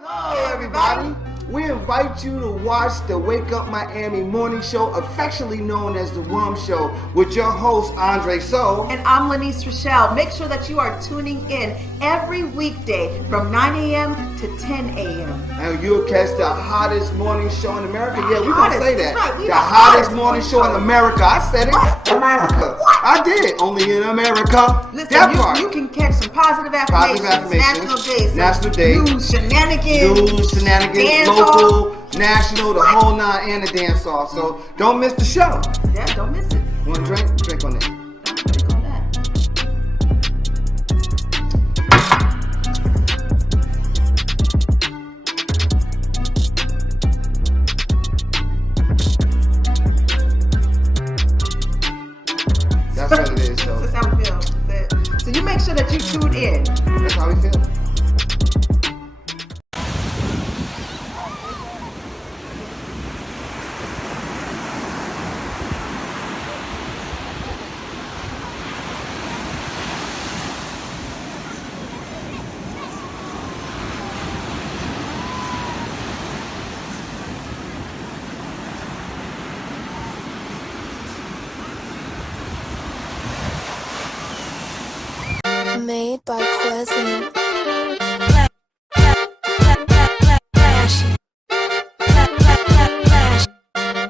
Hello, everybody. We invite you to watch the Wake Up Miami morning show, affectionately known as the WUMMS Show, with your host, Andre So. And I'm Lanice Rochelle. Make sure that you are tuning in every weekday from 9 a.m. to 10 a.m. And you'll catch the hottest morning show in America. Yeah, we're going to say that. Right, the hottest morning show in America. I said it. What? America. What? I did. Only in America. Listen, that part. You can catch some positive affirmations. National Days. News, shenanigans. Dance local, national, the whole nine, and the dance off. So don't miss the show. Yeah, don't miss it. Want to drink? Drink on it. Drink on that. That's what it is. So that's how we feel. So you make sure that you tune in. That's how we feel. Made by Quezzy.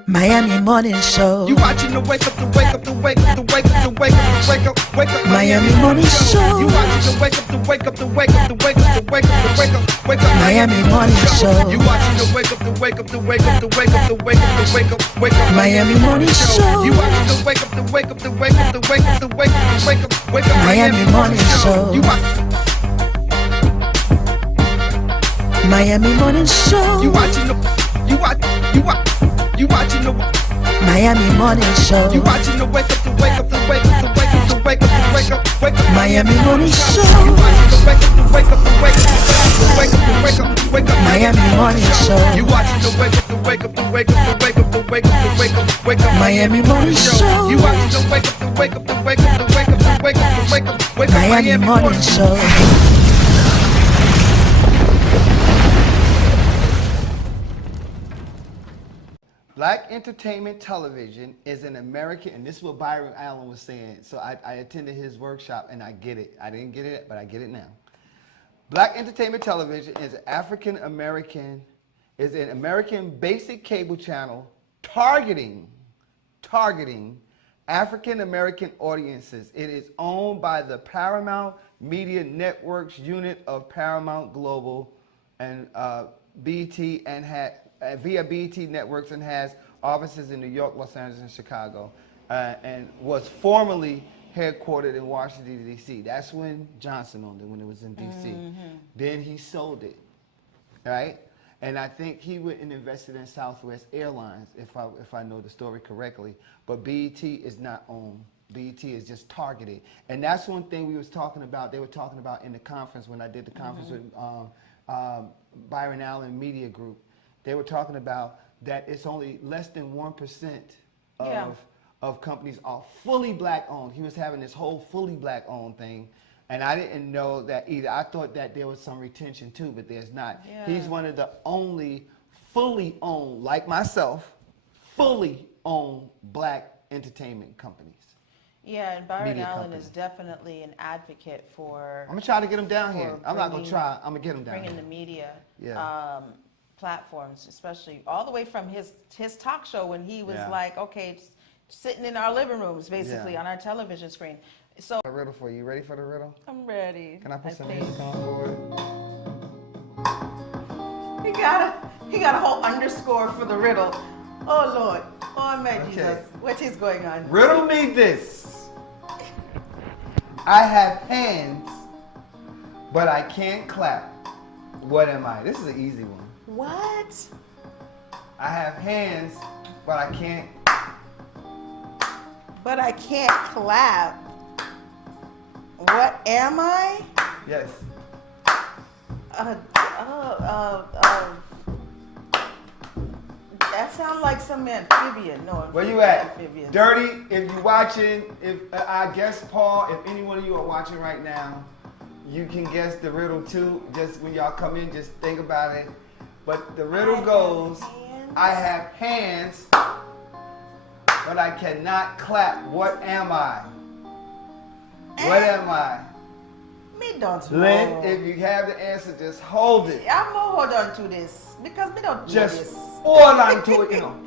Miami Morning Show. You watching the wake up, the wake up, the wake up, the wake up, the wake up, the wake up, wake up. Miami Morning Show. You watching the wake up, the wake up, the wake up, the wake up, the wake up, the wake up, wake up. Miami Morning Show. You watching the wake up, the wake up, the wake up, the wake up, the wake up, the wake up, wake up. Miami Morning Show. You watching the wake up, the wake up, the wake up, the wake up, the wake up, the wake up, wake up. Miami Morning Show. You Miami Morning Show. You watching the you watching the Miami Morning Show. You watching the wake up, the wake up, the wake up, the wake up, the wake up, the wake up, wake up. Miami Morning Show. You watching the wake up, the wake up, the wake up, the wake up, the wake up, the wake up. Miami Morning Show. You watching the wake up, the wake up, the wake up, the wake up, the wake up, the wake up, wake up. Miami Morning Show. You watching the wake up, the wake up, the wake up, the wake up, the wake up, the wake up, wake up. Miami Morning Show. Black entertainment television is an American, and this is what Byron Allen was saying. So I attended his workshop, and I get it. I didn't get it, but I get it now. Black entertainment television is an American basic cable channel targeting African American audiences. It is owned by the Paramount Media Networks unit of Paramount Global and BT, and via BT Networks, and has offices in New York, Los Angeles, and Chicago, and was formerly headquartered in Washington, D.C. That's when Johnson owned it, when it was in D.C. Then he sold it, right? And I think he went and invested in Southwest Airlines, if I know the story correctly. But BET is not owned. BET is just targeted. And that's one thing we was talking about, they were talking about in the conference, when I did the conference with Byron Allen Media Group. They were talking about that it's only less than 1% of companies are fully black owned. He was having this whole fully black owned thing, and I didn't know that either. I thought that there was some retention too, but there's not. Yeah. He's one of the only fully owned, like myself, fully owned black entertainment companies. Yeah, and Byron Allen is definitely an advocate for. I'm gonna try to get him down here. I'm not gonna try. I'm gonna get him down bringing here. The media. Yeah. Platforms, especially all the way from his talk show when he was like, okay, sitting in our living rooms, basically on our television screen. So a riddle for you. Ready for the riddle? I'm ready. Can I put some music on for it? He got a whole underscore for the riddle. Oh Lord, oh my Jesus, what is going on? Riddle me this. I have hands, but I can't clap. What am I? This is an easy one. What? I have hands, but I can't. But I can't clap. What am I? Yes. That sounds like some amphibian. No. Where you at? Amphibian. Dirty, if you're watching, if I guess Paul, if any one of you are watching right now, You can guess the riddle too. Just when y'all come in, just think about it. But the riddle goes, I have hands, but I cannot clap. What am I? What am I? Me don't know. Lynn, if you have the answer, just hold it. I'm gonna hold on to this because me don't know Just this. hold on to it, you know.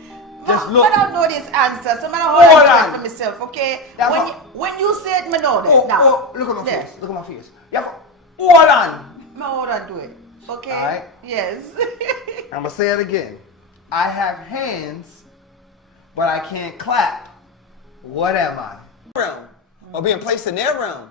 Just look. I don't know this answer, so I'm gonna hold on to it for myself, okay? That's When you say it, me know that. Oh, now, oh, look at my there. face. Look at my face. You have to hold on. Me hold on to it, okay? All right. Yes. I'm going to say it again. I have hands, but I can't clap. What am I? Realm, or being placed in their realm.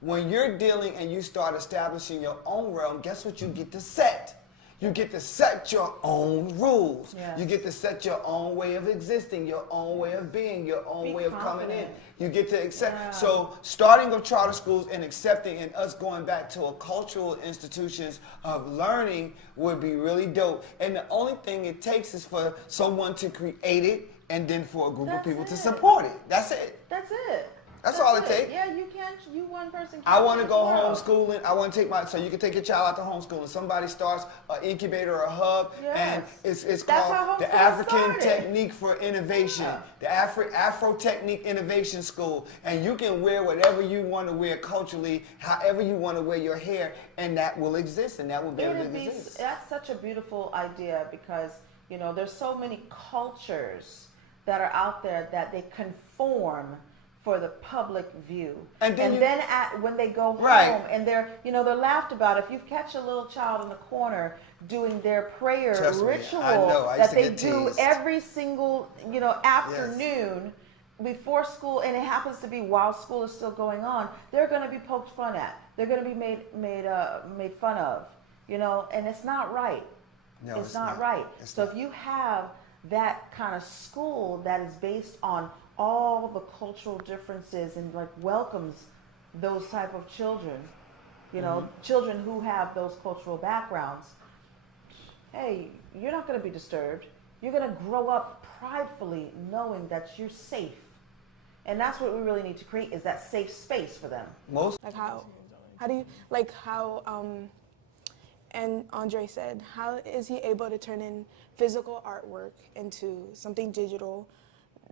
When you're dealing and you start establishing your own realm, guess what you get to set? You get to set your own rules. Yes. You get to set your own way of existing, your own way of being, your own Be way of coming in. confident. You get to accept. Yeah. So starting of charter schools and accepting and us going back to a cultural institutions of learning would be really dope. And the only thing it takes is for someone to create it and then for a group of That's people to it. support it. That's it. That's it. That's all it takes. Yeah, you can't. You one person. Can't I want to change go the world. homeschooling. I want to take so you can take your child out to homeschooling. Somebody starts an incubator or a hub, and Yes. it's That's called how the homeschooling African started. Technique for Innovation, Yeah. the Afro Technique Innovation School. And you can wear whatever you want to wear culturally, however you want to wear your hair, and that will exist, and that will be able to exist. That's such a beautiful idea because, you know, there's so many cultures that are out there that they conform for the public view. And then when they go Right. home and they're laughed about. If you catch a little child in the corner doing their prayer Trust me, ritual I know. I used that to they get do teased. every single, afternoon before school, and it happens to be while school is still going on, they're going to be poked fun at. They're going to be made fun of, and it's not right. No, it's not right. So if you have that kind of school that is based on all the cultural differences and welcomes those type of children, children who have those cultural backgrounds, hey, you're not going to be disturbed. You're going to grow up pridefully knowing that you're safe. And that's what we really need to create, is that safe space for them. Like how do you, and Andre said, how is he able to turn in physical artwork into something digital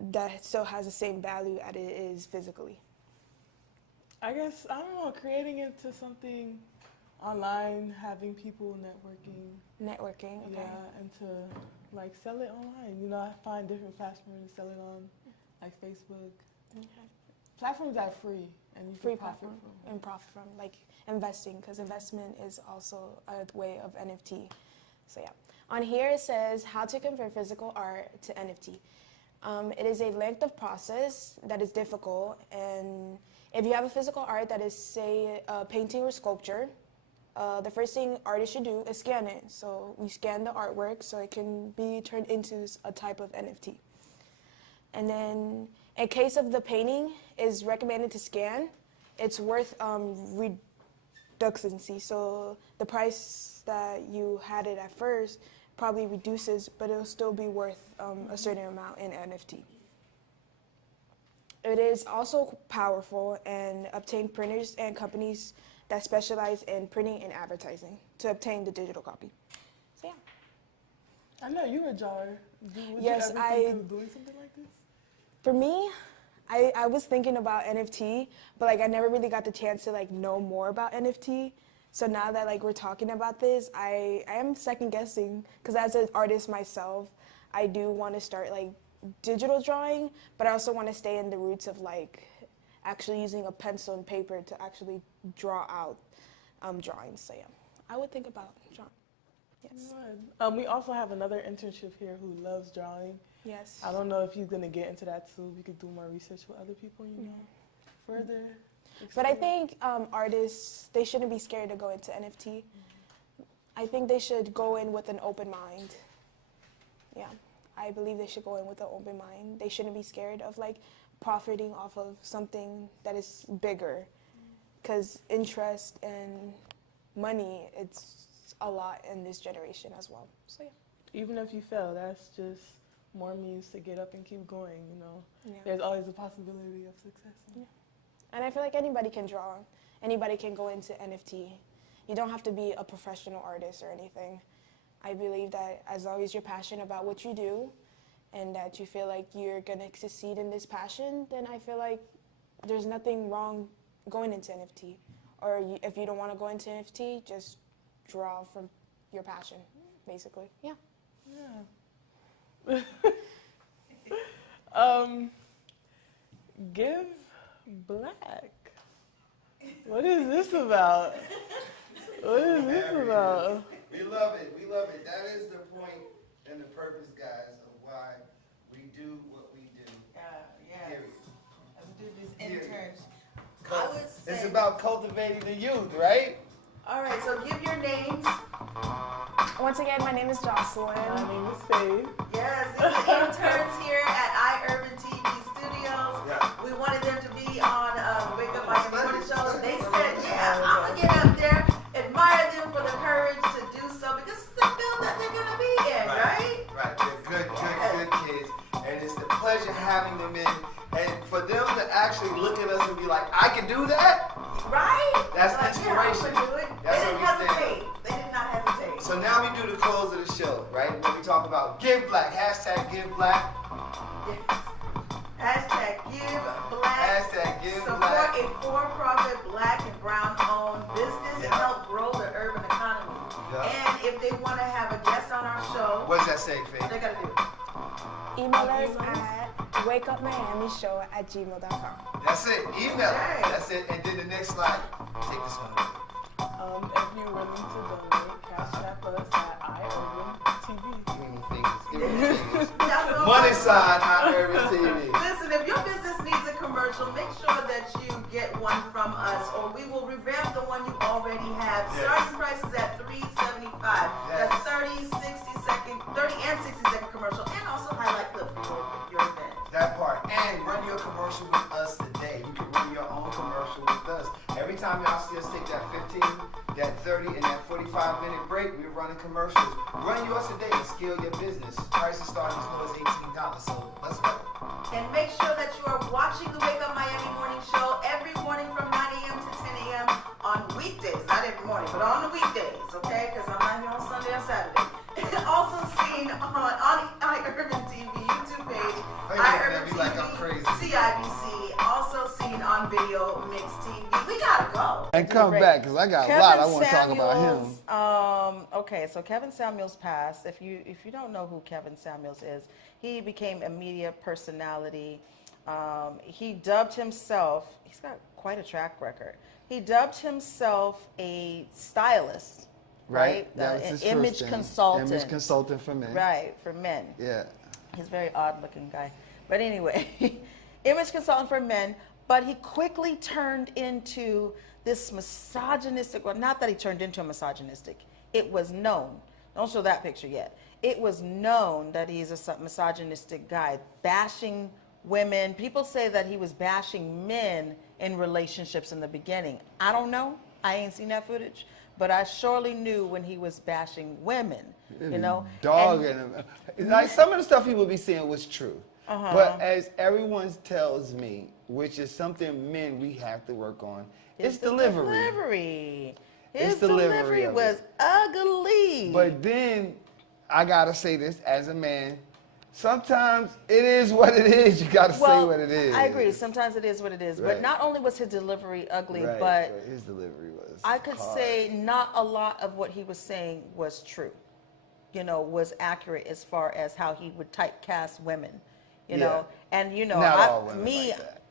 that still has the same value as it is physically? I guess, I don't know, creating it to something online, having people Networking, okay. yeah, and to sell it online. I find different platforms to sell it on, like Facebook. Okay. Platforms that are free and you Free can profit platform from. and profit from, like investing, because investment is also a way of NFT. So yeah. On here it says how to convert physical art to NFT. It is a length of process that is difficult, and if you have a physical art that is, say, a painting or sculpture, the first thing artists should do is scan it. So we scan the artwork so it can be turned into a type of NFT. And then in case of the painting is recommended to scan, it's worth reducency. So the price that you had it at first probably reduces, but it'll still be worth a certain amount in NFT. It is also powerful and obtain printers and companies that specialize in printing and advertising to obtain the digital copy. So yeah. I know you're a drawer. Would Yes, you ever think of doing something like this? For me, I was thinking about NFT, but I never really got the chance to know more about NFT. So now that we're talking about this, I am second guessing, because as an artist myself, I do want to start digital drawing, but I also want to stay in the roots of actually using a pencil and paper to actually draw out drawings. So yeah, I would think about drawing. Yes. Good. We also have another internship here who loves drawing. Yes. I don't know if he's going to get into that too. We could do more research with other people, further. But I think artists, they shouldn't be scared to go into NFT. I think they should go in with an open mind. Yeah, I believe they should go in with an open mind. They shouldn't be scared of profiting off of something that is bigger, because interest and money, it's a lot in this generation as well. So yeah. Even if you fail, that's just more means to get up and keep going, Yeah. There's always a possibility of success. Yeah. And I feel like anybody can draw. Anybody can go into NFT. You don't have to be a professional artist or anything. I believe that as long as you're passionate about what you do and that you feel like you're going to succeed in this passion, then I feel like there's nothing wrong going into NFT. Or if you don't want to go into NFT, just draw from your passion, basically. Yeah. Give black. What is this about? What is this about? We love it. We love it. That is the point and the purpose, guys, of why we do what we do. Yeah. Period. Let's do these Period. interns. I would say, It's about cultivating the youth, right? all right, so give your names. Once again, my name is Jocelyn. My name is Faith. Yes, these are interns here at iUrban TV Studios. Yeah. We wanted them to be on Wake Up Miami Morning Show. They said, yeah, I'm going to get up there, admire them for the courage to do so because it's the field that they're going to be in, right? Right. They're good kids. And it's a pleasure having them in. And for them to actually look at us and be like, I can do that? Right? That's like, inspiration. Yeah, I can do it. That's They didn't what we stand hesitate. They did not hesitate. So now we do the close of the show, right? When we talk about give black, hashtag give black. Hashtag give black. Hashtag give Support black. a for-profit black and brown-owned business and help grow the urban economy. Yeah. And if they want to have a guest on our show, What does that say, what they Faith? got to do? Email us at wakeupmiamishow@gmail.com. That's it. Email. Okay. That's it. And then the next slide. Take this one. If you're willing to donate, cash app us at iUrban TV. Give me the fingers. Give me the fingers. Y'all know Money what? sign, iUrban TV. Listen, if your business needs a commercial, make sure that you get one from us, or we will revamp the one you already have. Yes. Starting price is at $3.75. That's 30 and 60 second commercial, and also highlight clip for your event. That part. And run your commercial with us today. You can run your own commercial with us. Every time y'all see us take that 15, that 30, and that 45-minute break, we're running commercials. Run yours today and scale your business. Prices start as low as $18. So let's go. And make sure that you are watching the Wake Up Miami Morning Show every morning from 9 a.m. to 10 a.m. on weekdays. Not every morning, but on the weekdays, okay? Because I'm not here on Sunday or Saturday. Also seen on iUrban TV YouTube page, iUrban be like I'm TV, crazy. CIBC. Also seen on Video Mix TV. We gotta go. And come back, because I got a lot I want to talk about him. Okay, so Kevin Samuels passed. If you don't know who Kevin Samuels is, he became a media personality. He dubbed himself, he's got quite a track record. He dubbed himself a stylist, right? That was An his image first thing. consultant. Image consultant for men. Right, for men. Yeah. He's a very odd looking guy. But anyway, image consultant for men, but he quickly turned into this misogynistic, well, not that he turned into a misogynistic, it was known. Don't show that picture yet. It was known that he's a misogynistic guy, bashing women. People say that he was bashing men in relationships in the beginning. I don't know. I ain't seen that footage. But I surely knew when he was bashing women, you know. Dog and like some of the stuff he would be saying was true. But as everyone tells me, which is something men we have to work on, it's delivery. His delivery was ugly. But then I gotta say this as a man. Sometimes it is what it is. You gotta say what it is. I agree. Sometimes it is what it is. Right. But not only was his delivery ugly, Right, but his delivery was I could hard. say not a lot of what he was saying was true. You know, was accurate as far as how he would typecast women. You know, and you know, Not all women like that.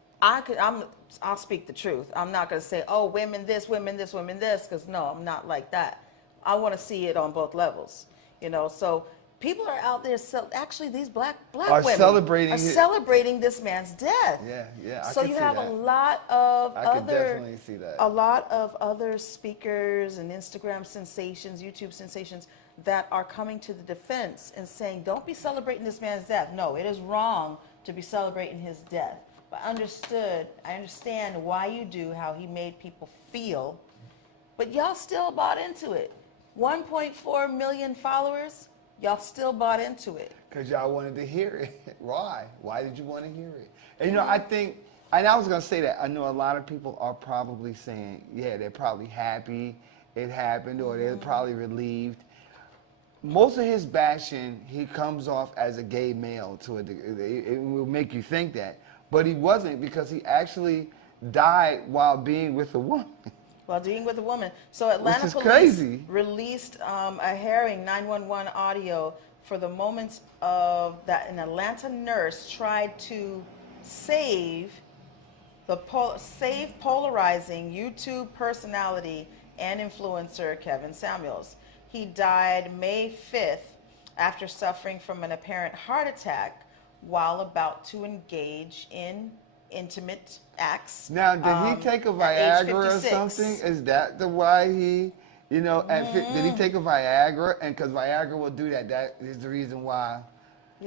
I'll speak the truth. I'm not going to say, oh, women this, women this, women this, because no, I'm not like that. I want to see it on both levels. You know, so people are out there. Actually, these black Are women celebrating this man's death. Yeah. So you have a lot of I could definitely see that. a lot of other speakers and Instagram sensations, YouTube sensations that are coming to the defense and saying, don't be celebrating this man's death. No, it is wrong to be celebrating his death. But I understand why you do, how he made people feel, but y'all still bought into it. 1.4 million followers, y'all still bought into it. Because y'all wanted to hear it. Why? Why did you want to hear it? And you know, I think And I was gonna say that I know a lot of people are probably saying, yeah, they're probably happy it happened, or they're probably relieved. Most of his bashing, he comes off as a gay male to a degree. It will make you think that, but he wasn't, because he actually died while being with a woman. While dealing with a woman. So Atlanta is police crazy. released a harrowing 911 audio for the moments of that an Atlanta nurse tried to save polarizing YouTube personality and influencer Kevin Samuels. He died May 5th after suffering from an apparent heart attack while about to engage in intimate acts. Now, did he take a at age Viagra or 56. something? Is that the why he, you know, did he take a Viagra? And because Viagra will do that, that is the reason why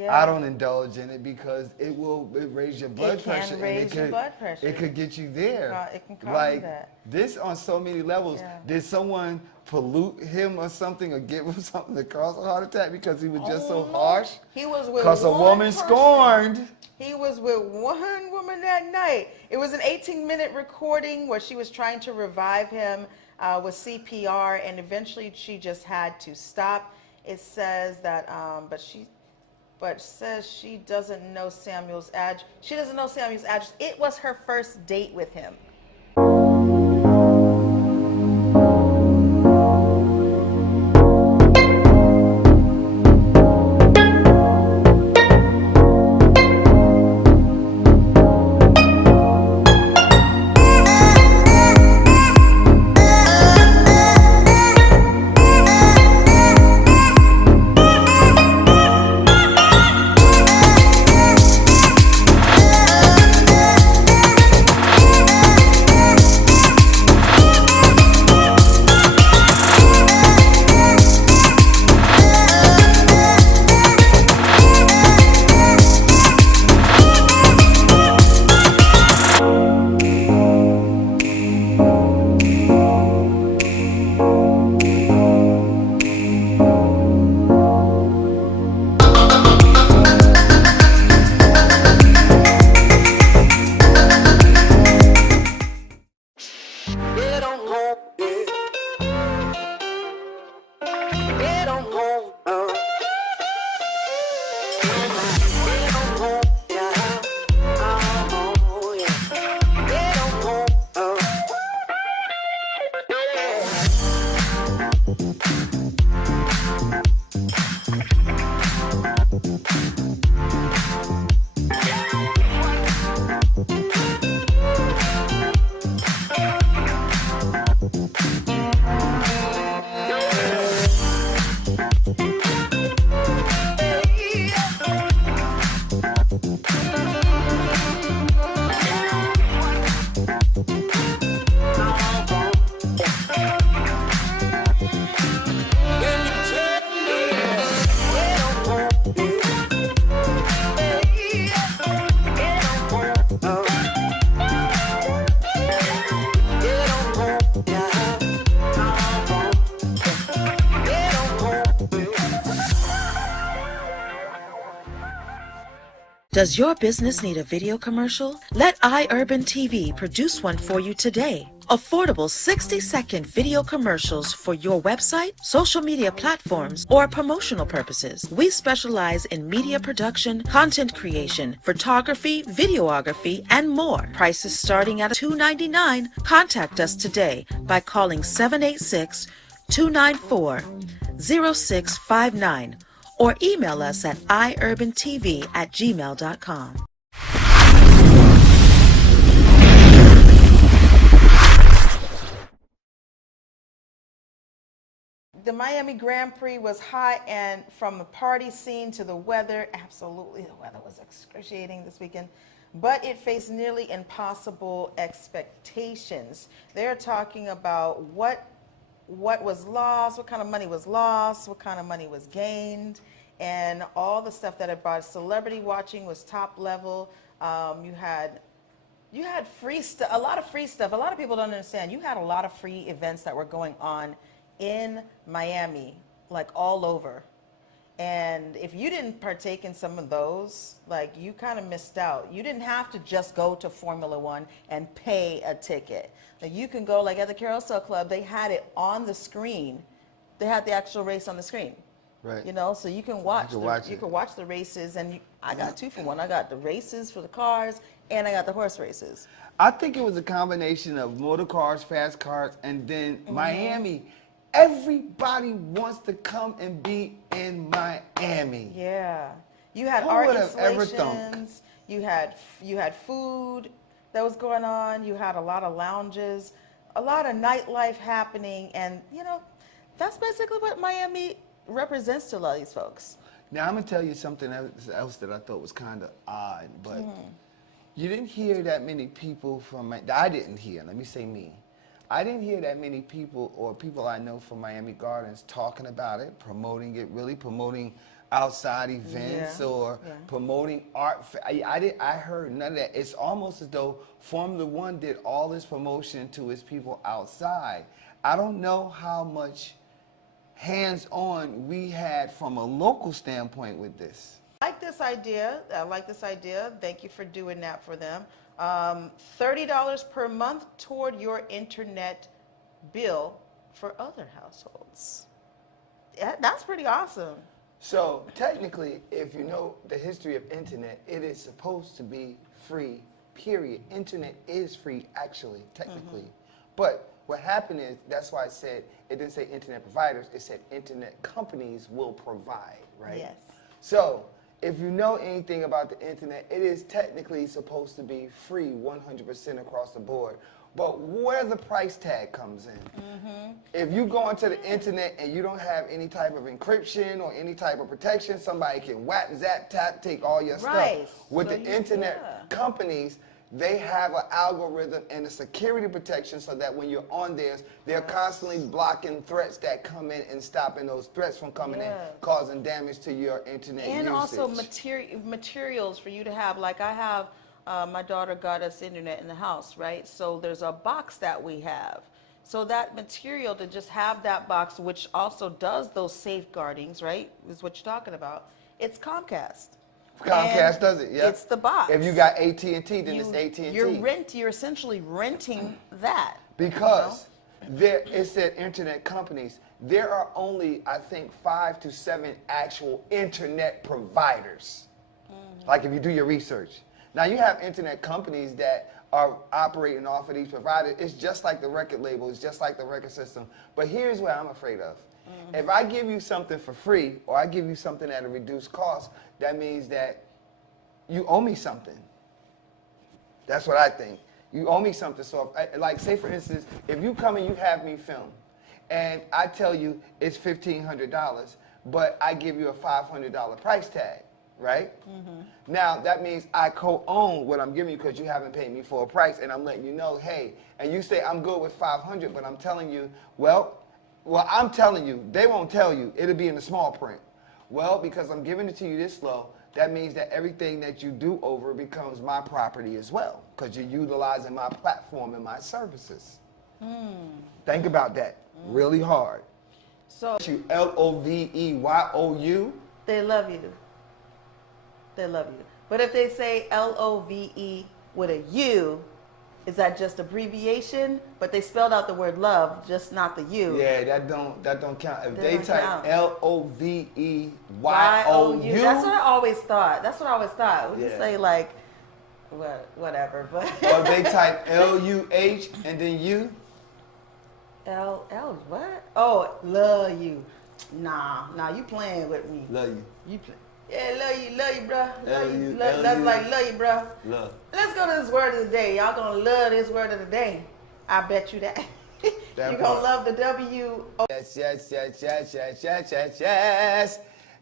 I don't indulge in it, because it raise your blood pressure. It can raise your blood pressure. It could get you there. It can cause like that. This on so many levels. Yeah. Did someone pollute him or something, or give him something to cause a heart attack because he was just so harsh? He was with Because a woman person. scorned. He was with one woman that night. It was an 18-minute recording where she was trying to revive him with CPR, and eventually she just had to stop. It says that, but says she doesn't know Samuel's address. She doesn't know Samuel's address. It was her first date with him. Does your business need a video commercial? Let iUrban TV produce one for you today. Affordable 60-second video commercials for your website, social media platforms, or promotional purposes. We specialize in media production, content creation, photography, videography, and more. Prices starting at $2.99. Contact us today by calling 786-294-0659 or email us at iurbantv@gmail.com. The Miami Grand Prix was hot, and from the party scene to the weather, absolutely, the weather was excruciating this weekend, but it faced nearly impossible expectations. They're talking about what was lost, what kind of money was lost, what kind of money was gained, and all the stuff that it brought. Celebrity watching was top level. You had free stuff, a lot of free stuff. A lot of people don't understand. You had a lot of free events that were going on in Miami, like all over. And if you didn't partake in some of those, like, you kind of missed out. You didn't have to just go to Formula One and pay a ticket. Like, you can go, like at the Carousel Club, they had it on the screen. They had the actual race on the screen. Right. You know, so you can watch. You can watch the races, and I got 2 for 1. I got the races for the cars, and I got the horse races. I think it was a combination of motor cars, fast cars, and then Miami. Everybody wants to come and be in Miami. Yeah, you had Who art would have ever installations. You had food that was going on. You had a lot of lounges, a lot of nightlife happening, and you know, that's basically what Miami represents to a lot of these folks. Now, I'm going to tell you something else that I thought was kind of odd, but you didn't hear that many people from, I didn't hear, let me say me. I didn't hear that many people or people I know from Miami Gardens talking about it, promoting it, really promoting outside events or promoting art. I heard none of that. It's almost as though Formula One did all this promotion to its people outside. I don't know how much hands-on we had from a local standpoint with this. I like this idea. I like this idea. Thank you for doing that for them. $30 per month toward your internet bill for other households. Yeah, that's pretty awesome. So technically, if you know the history of internet, it is supposed to be free, period. Internet is free, actually, technically. But what happened is, that's why I said, it didn't say internet providers, it said internet companies will provide, right? Yes. So, if you know anything about the internet, it is technically supposed to be free 100% across the board. But where the price tag comes in, if you go onto the internet and you don't have any type of encryption or any type of protection, somebody can whack, zap, tap, take all your Right. stuff. With So the internet companies, they have an algorithm and a security protection so that when you're on theirs, they're constantly blocking threats that come in and stopping those threats from coming in, causing damage to your internet And usage. also materials for you to have. Like I have, my daughter got us internet in the house, right? So there's a box that we have. So that material, to just have that box, which also does those safeguardings, right, is what you're talking about. It's Comcast. Comcast And does it, yeah. It's the box. If you got AT&T, then it's AT&T. You're essentially renting that. Because it said internet companies. There are only, I think, 5 to 7 actual internet providers. Like if you do your research. Now you have internet companies that are operating off of these providers. It's just like the record label. It's just like the record system. But here's what I'm afraid of. If I give you something for free or I give you something at a reduced cost, that means that you owe me something. That's what I think. You owe me something. So, like, say for instance, if you come and you have me film, and I tell you it's $1,500, but I give you a $500 price tag, right? Now, that means I co-own what I'm giving you because you haven't paid me for a price, and I'm letting you know, hey, and you say I'm good with $500, but I'm telling you, well, I'm telling you, they won't tell you. It'll be in the small print. Well, because I'm giving it to you this low, that means that everything that you do over becomes my property as well, because you're utilizing my platform and my services. Think about that really hard. So You L-O-V-E-Y-O-U. they love you. They love you. But if they say L-O-V-E with a U, is that just abbreviation? But they spelled out the word love, just not the U. Yeah, that don't count. If That they don't type count. L-O-V-E-Y-O-U. That's what I always thought. That's what I always thought. We Yeah. just say like, whatever. But Or if they type L-U-H and then U. L what? Oh, love you. Nah, you playing with me. Love you. You play. Yeah, love you, bro. Love you. Love That's you. like love you, bro. Love. Let's go to this word of the day. Y'all gonna love this word of the day. I bet you that. That You're part. gonna love the W. Yes.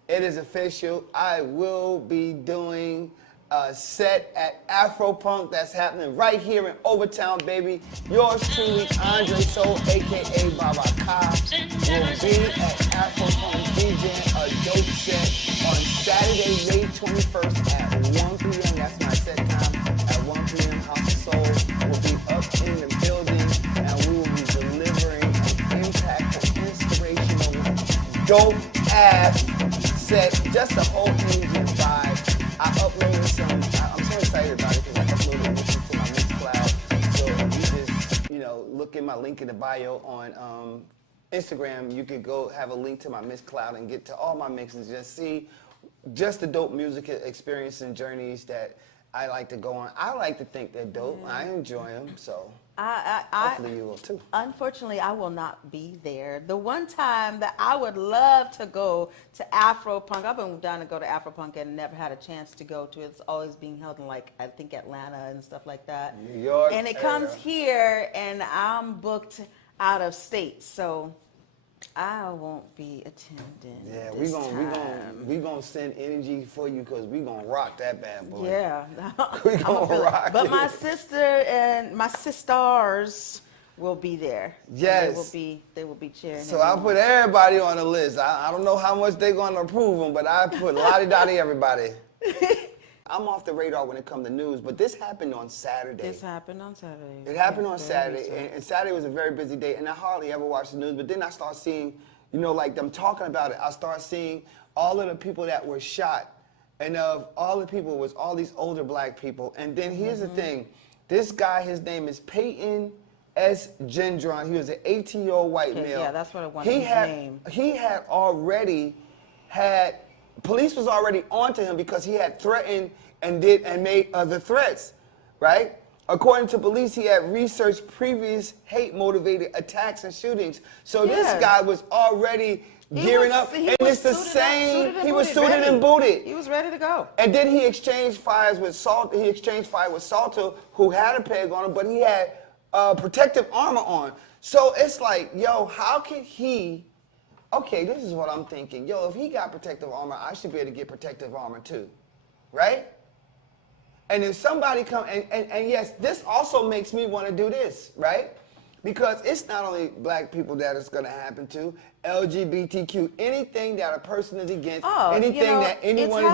It is official. I will be doing a set at Afropunk that's happening right here in Overtown, baby. Yours truly, Andre Soul, a.k.a. Baba Ka, will be at Afropunk DJing a dope set on Saturday, May 21st at 1 p.m. That's my set time. At 1 p.m. House of Soul will be up in the building, and we will be delivering an impactful, inspirational, dope-ass set, just the whole energy and vibe. I uploaded some, I'm so excited about it because I uploaded this to my Mixcloud. So if you just, look in my link in the bio on Instagram, you could go have a link to my Mixcloud and get to all my mixes, just see just the dope music experience and journeys that I like to go on. I like to think they're dope. I enjoy them, so hopefully you will too. Unfortunately, I will not be there. The one time that I would love to go to Afropunk, I've been down to go to Afropunk and never had a chance to go to it. It's always being held in, like, I think Atlanta and stuff like that. New York. And it comes here, and I'm booked out of state, so I won't be attending. Yeah, we gonna send energy for you because we gonna rock that bad boy. Yeah, we gonna rock but it. my sister and my sisters will be there. Yes, they will be cheering. So I put everybody on the list. I don't know how much they're gonna approve them, but I put lottie-dottie everybody. I'm off the radar when it comes to news, but this happened on Saturday. This happened on Saturday. It happened on Saturday, and Saturday was a very busy day, and I hardly ever watch the news, but then I start seeing, like them talking about it, I start seeing all of the people that were shot, and of all the people was all these older black people, and then here's the thing, this guy, his name is Peyton S. Gendron, he was an 18-year-old white male. Yeah, that's what I wanted his name. He had already had, police was already onto him because he had threatened and made other threats, right? According to police, he had researched previous hate-motivated attacks and shootings. So this guy was already gearing up, and it's the same. He was suited and booted. He was ready to go. And then he exchanged fires with Salter. He exchanged fire with Salter, who had a peg on him, but he had protective armor on. So it's like, yo, how can he? Okay, this is what I'm thinking. Yo, if he got protective armor, I should be able to get protective armor too, right? And if somebody come, and yes, this also makes me want to do this, right? Because it's not only black people that it's going to happen to, LGBTQ, anything that a person is against, anything that any one of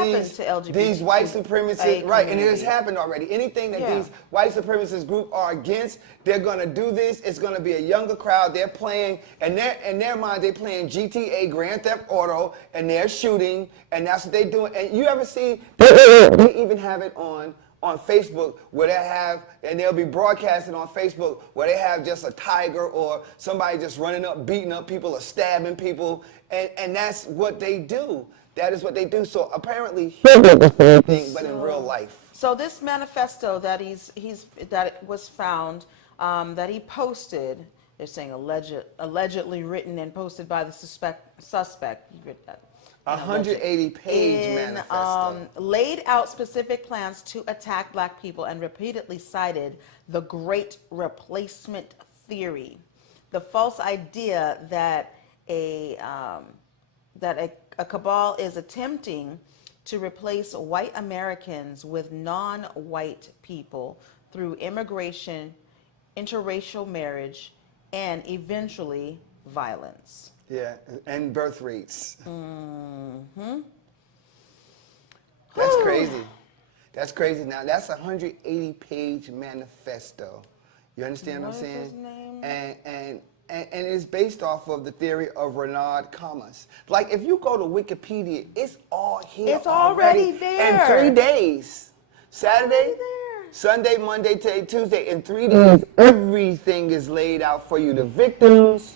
these white supremacists, right, and it has happened already. Anything that these white supremacist group are against, they're going to do this. It's going to be a younger crowd. They're playing, and in their mind, they're playing GTA, Grand Theft Auto, and they're shooting, and that's what they're doing. And you ever see, they even have it on Facebook where they have, and they'll be broadcasting on Facebook where they have just a tiger or somebody just running up, beating up people or stabbing people, and that's what they do. That is what they do. So apparently he did the same thing, but in real life. So this manifesto that that was found, that he posted, they're saying allegedly written and posted by the suspect. 180-page manifesto. Laid out specific plans to attack black people and repeatedly cited the Great Replacement Theory, the false idea that a cabal is attempting to replace white Americans with non-white people through immigration, interracial marriage, and eventually violence. Yeah, and birth rates. Mm-hmm. That's crazy. That's crazy. Now, that's a 180-page manifesto. You understand what I'm saying? His name? And it's based off of the theory of Renaud Camus. Like, if you go to Wikipedia, it's all here. It's already there. In 3 days. Saturday, Sunday, Monday, Tuesday. In 3 days, everything is laid out for you. The victims,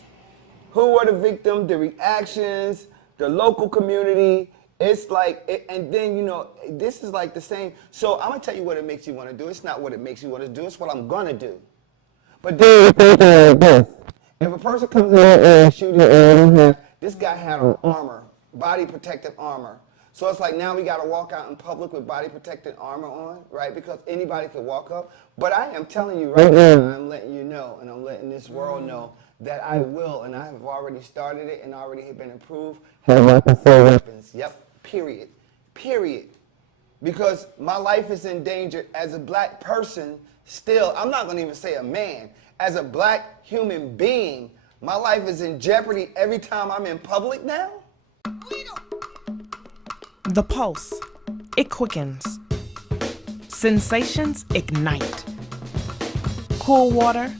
who were the victims, the reactions, the local community. It's like, and then, this is like the same. So I'm going to tell you what it makes you want to do. It's not what it makes you want to do. It's what I'm going to do. But then, if a person comes in and shoots you, this guy had on armor, body protective armor. So it's like now we got to walk out in public with body protective armor on, right? Because anybody could walk up. But I am telling you right now, I'm letting you know, and I'm letting this world know that I will, and I have already started it and already have been approved, have weapons. Yep, period. Because my life is in danger as a black person still. I'm not going to even say a man. As a black human being, my life is in jeopardy every time I'm in public now. The pulse, it quickens. Sensations ignite. Cool water,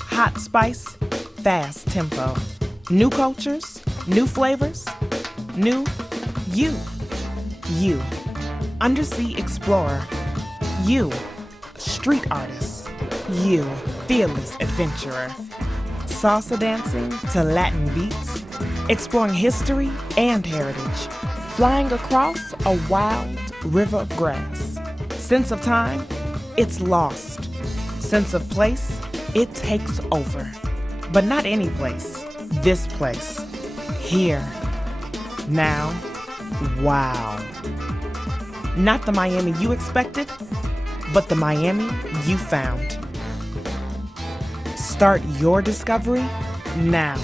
hot spice, fast tempo. New cultures, new flavors, new You, undersea explorer. You, street artist. You, fearless adventurer. Salsa dancing to Latin beats, exploring history and heritage, flying across a wild river of grass. Sense of time, it's lost. Sense of place, it takes over. But not any place, this place. Here, now, wow. Not the Miami you expected, but the Miami you found. Start your discovery now.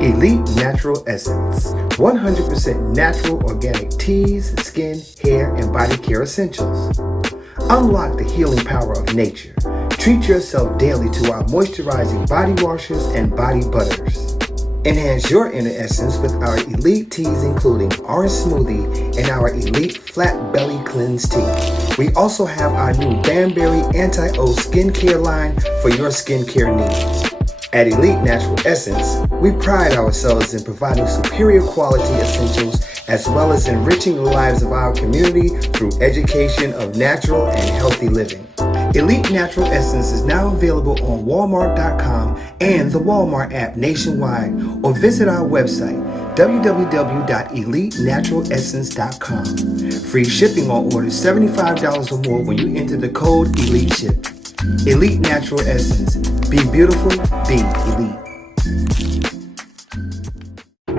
Elite Natural Essence. 100% natural organic teas, skin, hair, and body care essentials. Unlock the healing power of nature. Treat yourself daily to our moisturizing body washes and body butters. Enhance your inner essence with our elite teas including orange smoothie and our elite flat belly cleanse tea. We also have our new Banberry Anti-O skincare line for your skincare needs. At Elite Natural Essence, we pride ourselves in providing superior quality essentials as well as enriching the lives of our community through education of natural and healthy living. Elite Natural Essence is now available on Walmart.com and the Walmart app nationwide, or visit our website www.elitenaturalessence.com. Free shipping on orders $75 or more when you enter the code ELITESHIP. Elite Natural Essence. Be beautiful, be elite.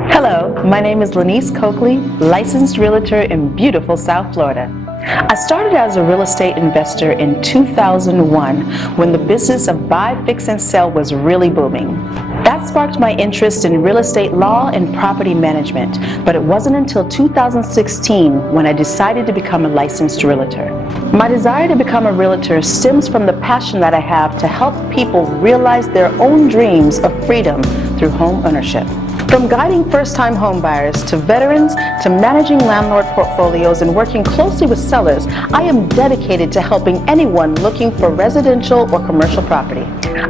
Hello, my name is Lanice Coakley, licensed realtor in beautiful South Florida. I started as a real estate investor in 2001 when the business of buy, fix, and sell was really booming. That sparked my interest in real estate law and property management, but it wasn't until 2016 when I decided to become a licensed realtor. My desire to become a realtor stems from the passion that I have to help people realize their own dreams of freedom through home ownership. From guiding first-time homebuyers to veterans to managing landlord portfolios and working closely with sellers, I am dedicated to helping anyone looking for residential or commercial property.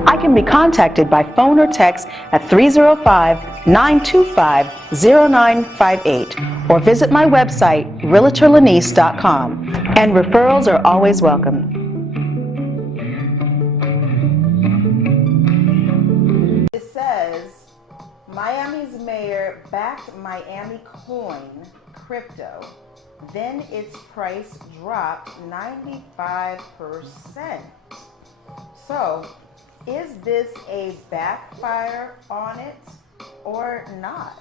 I can be contacted by phone or text at 305-925-0958 or visit my website, realtorlanice.com, and referrals are always welcome. It says, Miami's mayor backed Miami coin crypto, then its price dropped 95%. So, is this a backfire on it or not?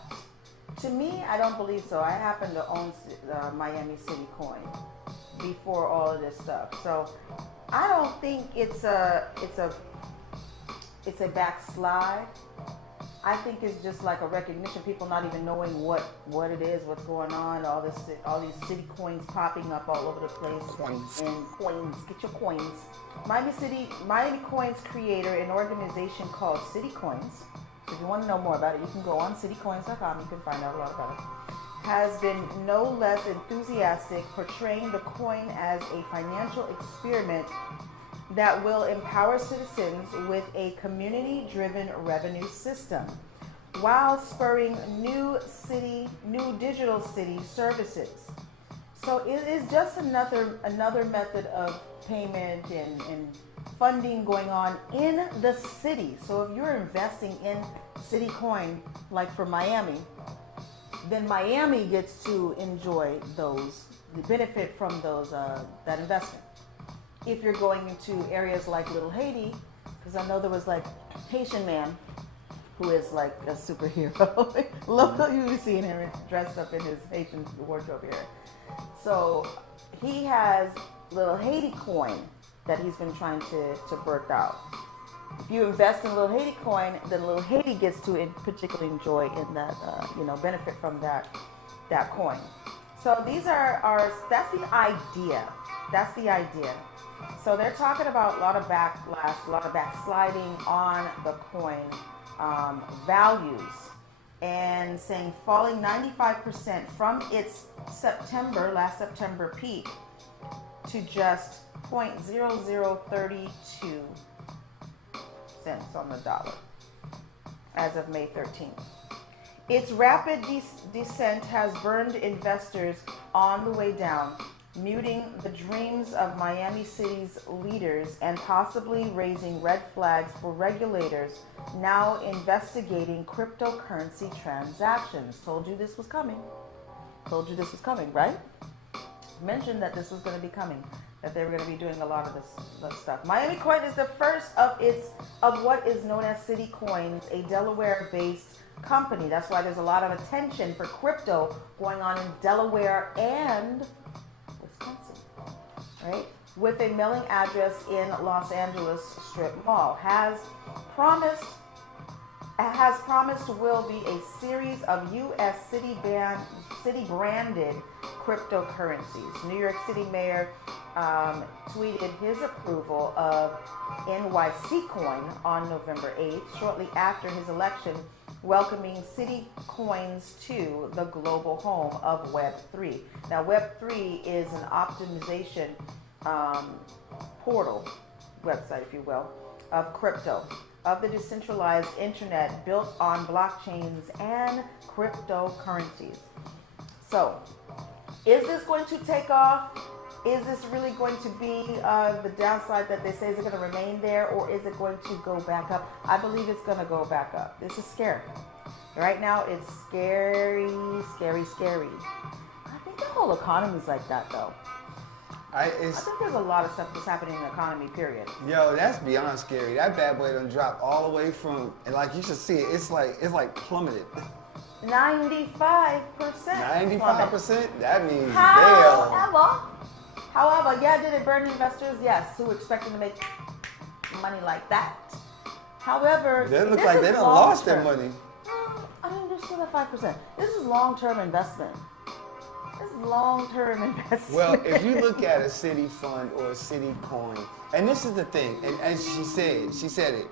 To me, I don't believe so. I happen to own Miami City coin before all of this stuff, so I don't think it's a backslide. I think it's just like a recognition, people not even knowing what it is, what's going on, all these city coins popping up all over the place. Coins. And coins, get your coins. Miami Coins creator, an organization called City Coins. If you want to know more about it, you can go on citycoins.com, you can find out a lot about it. Has been no less enthusiastic, portraying the coin as a financial experiment that will empower citizens with a community-driven revenue system while spurring new digital city services. So it is just another method of payment and funding going on in the city. So if you're investing in City Coin, like for Miami, then Miami gets to enjoy the benefit from that investment. If you're going into areas like Little Haiti, because I know there was like Haitian man who is like a superhero. Local, you be seeing him dressed up in his Haitian wardrobe here. So he has Little Haiti coin that he's been trying to birth out. If you invest in Little Haiti coin, then Little Haiti gets to particularly enjoy in that benefit from that coin. So these that's the idea. That's the idea. So they're talking about a lot of backlash, a lot of backsliding on the coin values, and saying falling 95% from its last September peak to just 0.0032 cents on the dollar as of May 13th. Its rapid descent has burned investors on the way down, muting the dreams of Miami City's leaders and possibly raising red flags for regulators now investigating cryptocurrency transactions. Told you this was coming. Told you this was coming, right? Mentioned that this was going to be coming, that they were going to be doing a lot of this stuff. Miami Coin is the first of what is known as City Coins, a Delaware-based company. That's why there's a lot of attention for crypto going on in Delaware and Wisconsin, right? With a mailing address in Los Angeles Strip Mall, has promised will be a series of U.S. city branded cryptocurrencies. New York City Mayor tweeted his approval of NYC Coin on November 8th, shortly after his election, welcoming City Coins to the global home of Web3. Now, Web3 is an optimization portal, website, if you will, of crypto, of the decentralized internet built on blockchains and cryptocurrencies. So, is this going to take off? Is this really going to be the downside that they say? Is it going to remain there, or is it going to go back up? I believe it's going to go back up. This is scary. Right now, it's scary, scary, scary. I think the whole economy is like that, though. I think there's a lot of stuff that's happening in the economy, period. Yo, that's beyond scary. That bad boy done dropped all the way from, and like you should see it, it's like plummeted. 95%. 95%? That means However, yeah, did it burn investors? Yes, who were expecting to make money like that. However, they look like they done lost their money. I mean, they're still at 5%. This is long-term investment. This is long-term investment. Well, if you look at a city fund or a city coin, and this is the thing, and as she said it,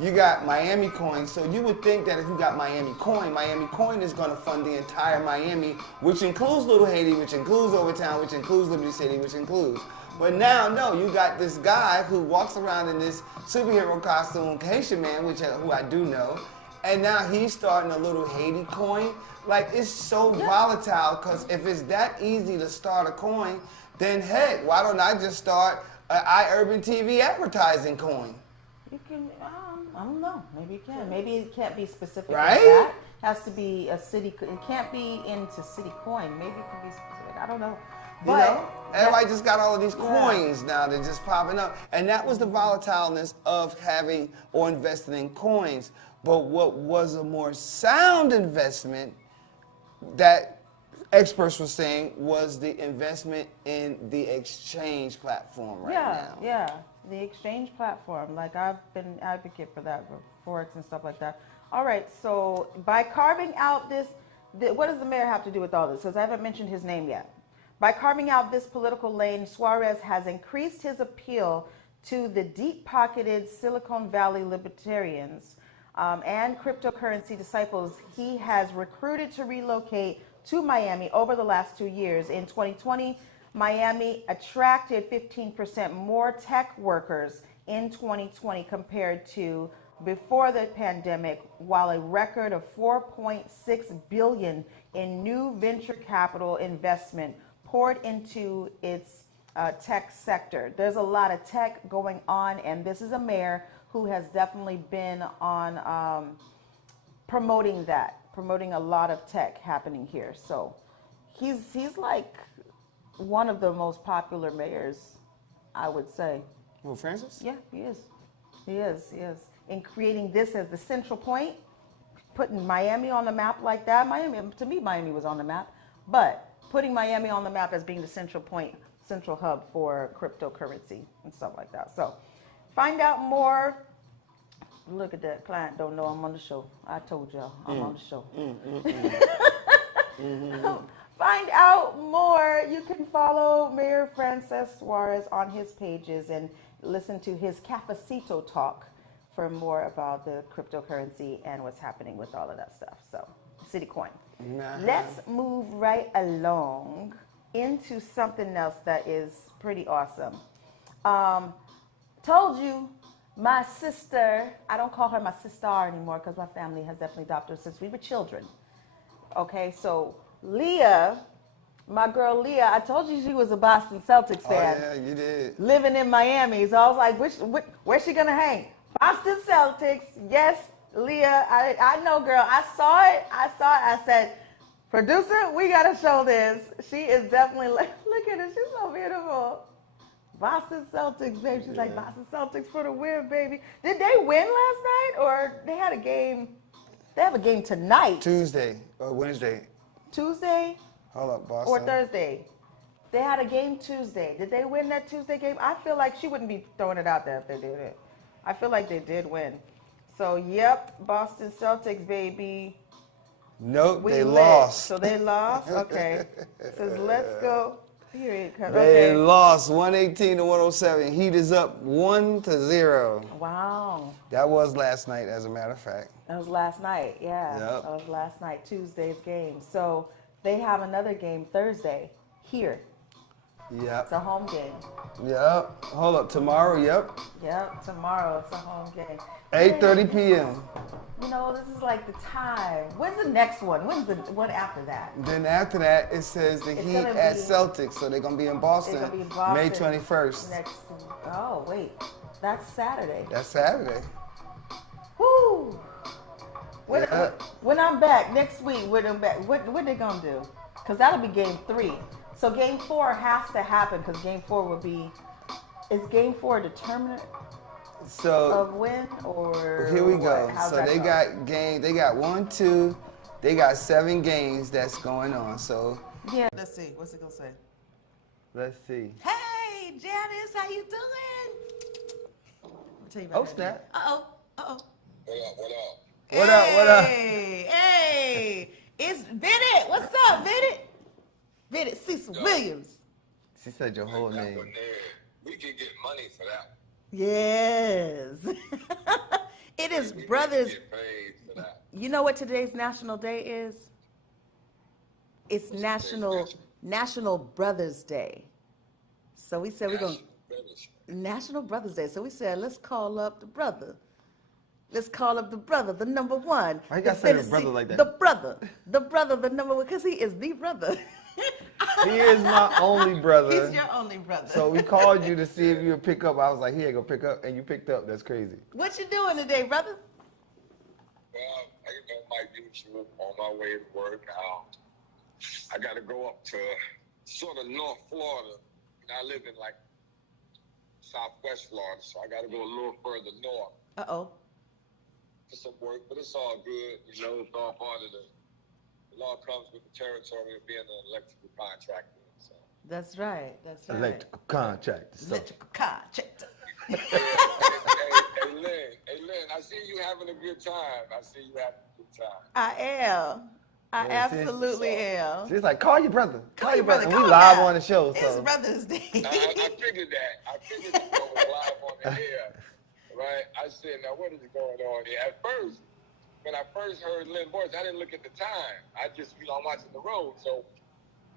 you got Miami Coin, so you would think that if you got Miami Coin is going to fund the entire Miami, which includes Little Haiti, which includes Overtown, which includes Liberty City, which includes. But now, no, you got this guy who walks around in this superhero costume, Haitian man, who I do know, and now he's starting a Little Haiti coin. Like, it's so volatile, because if it's that easy to start a coin, then heck, why don't I just start an iUrban TV advertising coin? You can, I don't know, maybe you can. Maybe it can't be specific right? Like that. It has to be a city, it can't be into city coin. Maybe it can be specific, I don't know. But everybody just got all of these coins now, they're just popping up. And that was the volatileness of having or investing in coins. But what was a more sound investment that experts were saying was the investment in the exchange platform now. Yeah, the exchange platform. Like, I've been an advocate for that, for Forex and stuff like that. All right, so by carving out this, what does the mayor have to do with all this? Because I haven't mentioned his name yet. By carving out this political lane, Suarez has increased his appeal to the deep-pocketed Silicon Valley libertarians and cryptocurrency disciples he has recruited to relocate to Miami over the last 2 years. In 2020, Miami attracted 15% more tech workers in 2020 compared to before the pandemic, while a record of $4.6 billion in new venture capital investment poured into its tech sector. There's a lot of tech going on, and this is a mayor who has definitely been on promoting a lot of tech happening here. So he's like one of the most popular mayors, I would say. Well, Francis? Yeah, he is. He is. In creating this as the central point, putting Miami on the map like that. To me, Miami was on the map, but putting Miami on the map as being the central point, central hub for cryptocurrency and stuff like that. So find out more. Look at that. Client don't know I'm on the show. I told y'all I'm on the show. Find out more. You can follow Mayor Francis Suarez on his pages and listen to his Cafecito talk for more about the cryptocurrency and what's happening with all of that stuff. So, Citicoin. Let's move right along into something else that is pretty awesome. Told you, my sister, I don't call her my sister anymore because my family has definitely adopted her since we were children. Okay, so Leah, my girl Leah, I told you she was a Boston Celtics fan. Oh, yeah, you did. Living in Miami. So I was like, where's she going to hang? Boston Celtics. Yes, Leah. I know, girl. I saw it. I said, producer, we got to show this. She is definitely, look at her. She's so beautiful. Boston Celtics, baby. She's like, Boston Celtics for the win, baby. Did they win last night or they had a game? They have a game tonight. Tuesday or Wednesday. Tuesday? Hold up, Boston. Or Thursday. They had a game Tuesday. Did they win that Tuesday game? I feel like she wouldn't be throwing it out there if they did it. I feel like they did win. So, yep, Boston Celtics, baby. Nope, We they lit. lost. So they lost? Okay. It says, let's go. Here it comes. They Okay. lost 118 to 107. Heat is up 1-0. Wow. That was last night, as a matter of fact. That was last night, yeah. Yep. That was last night, Tuesday's game. So they have another game Thursday here. Yep. It's a home game. Yep. Hold up. Tomorrow, yep. Yep, tomorrow it's a home game. 8:30 p.m. You know, this is like the time. When's the next one? When's the one after that? Then after that, it says the It's Heat gonna at be- Celtics. So they're going to be in Boston, It's gonna be Boston May 21st. Next. Oh wait, that's Saturday. That's Saturday. Woo! When, Yeah. when I'm back next week, when I'm back, what they gonna do? Because that'll be game 3. So game 4 has to happen because game 4 will be. Is game 4 a determinant So of win or? here we what? go. How's So that they go? got game. They got 1, 2. They got 7 games that's going on. So Yeah. Let's see. What's it gonna say? let's see. Hey, Janice, how you doing? I'll tell you about Oh, that snap. later. Uh-oh. Uh-oh. What up? What up? Hey, it's Bennett. What's up, Bennett? Bennett Cecil Williams. She said your whole name. We can get money for that. Yes. It is Brothers. Get paid for that. You know what today's National Day is? It's National Brothers Day. So we said we're going to National Brothers Day. So we said let's call up the brother. Let's call up the brother, the number one. Why you gotta say the brother like that? The brother, the number one, because he is the brother. He is my only brother. He's your only brother. So we called you to see if you would pick up. I was like, he ain't gonna pick up, and you picked up. That's crazy. What you doing today, brother? Well, I know my usual on my way to work. I got to go up to sort of North Florida. I live in like Southwest Florida, so I got to go a little further north Uh-oh. for some work. But it's all good, you know. It's all part of the law comes with the territory of being an electrical contractor. So. That's right. That's right. Electrical contract. So. Electrical contractor. Hey, Lynn, I see you having a good time. I am. I Yeah, see? absolutely am. She's like, call your brother. Call your brother. And call we live him. on the show. It's So. Brothers Day. I figured that. I figured it was live on the air. Right? I said, now what is going on here? At first, when I first heard Lynn's voice, I didn't look at the time. I just, I'm watching the road. So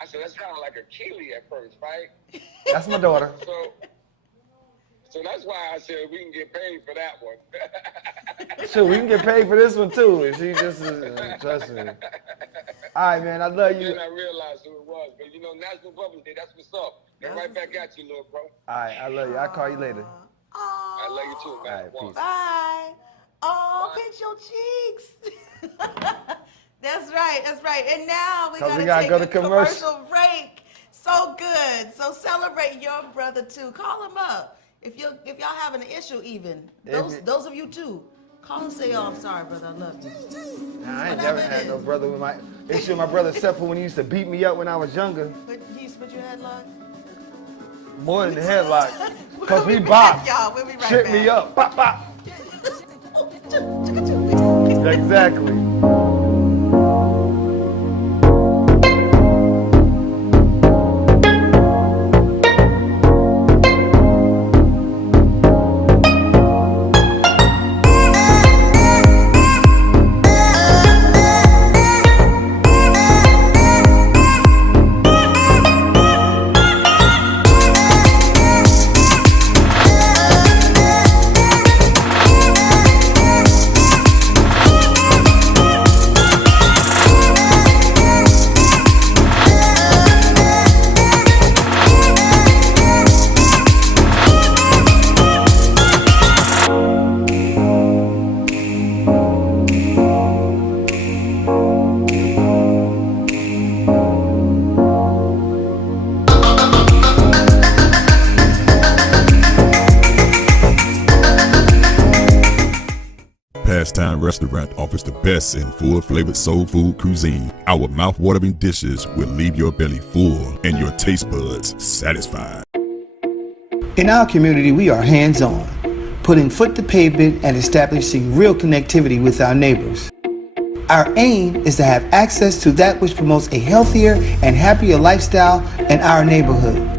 I said, that sounded like a Keely at first, right? That's my daughter. So that's why I said we can get paid for that one. Sure, we can get paid for this one too. If she just trust me. All right, man. I love you. Then I realized who it was. But you know, National Brothers Day, that's what's up. And right back at you, little bro. All right, I love you. I'll call you later. I love you too, man. All right, peace. Bye. Oh, pinch your cheeks. That's right. That's right. And now we 'Cause we gotta gotta take go a to commercial. commercial break. So good. So celebrate your brother too. Call him up if y'all having an issue. Even those of you too. Call and say, "Oh, I'm sorry, brother. I love you." Nah, I ain't never had no brother with my issue. My brother, except for when he used to beat me up when I was younger. But he used to put your headlock. More than the headlock. Cause we We'll be back, bopped. y'all. We'll be right Shit back. me up. Bop, bop. Exactly. Time Restaurant offers the best in full-flavored soul food cuisine. Our mouth-watering dishes will leave your belly full and your taste buds satisfied. In our community, we are hands-on, putting foot to pavement and establishing real connectivity with our neighbors. Our aim is to have access to that which promotes a healthier and happier lifestyle in our neighborhood.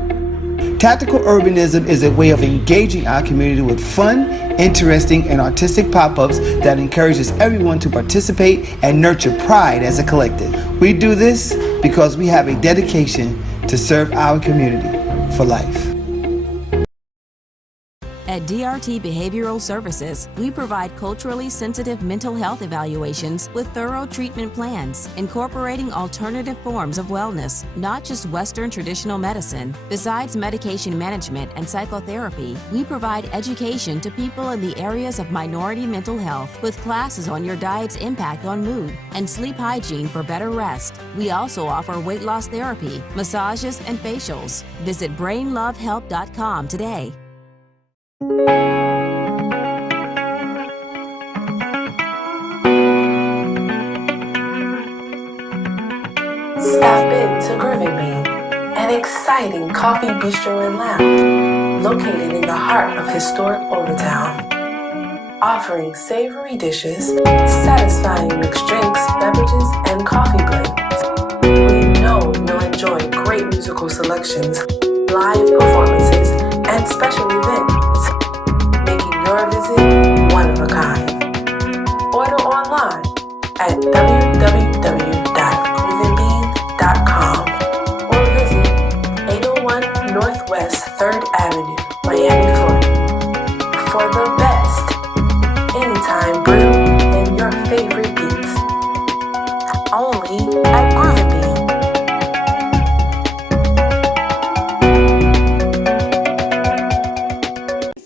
Tactical urbanism is a way of engaging our community with fun, interesting, and artistic pop-ups that encourages everyone to participate and nurture pride as a collective. We do this because we have a dedication to serve our community for life. At DRT Behavioral Services, we provide culturally sensitive mental health evaluations with thorough treatment plans, incorporating alternative forms of wellness, not just Western traditional medicine. Besides medication management and psychotherapy, we provide education to people in the areas of minority mental health with classes on your diet's impact on mood and sleep hygiene for better rest. We also offer weight loss therapy, massages, and facials. Visit brainlovehelp.com today. Stop into Groovy Bean, an exciting coffee bistro and lounge located in the heart of historic Overtown. Offering savory dishes, satisfying mixed drinks, beverages, and coffee blends. We know you'll enjoy great musical selections, live performances, and special events, making your visit one of a kind. Order online at www.groovybean.com or visit 801 Northwest 3rd Avenue, Miami, Florida for the best anytime brew and your favorite beats. Only at Groovy Bean.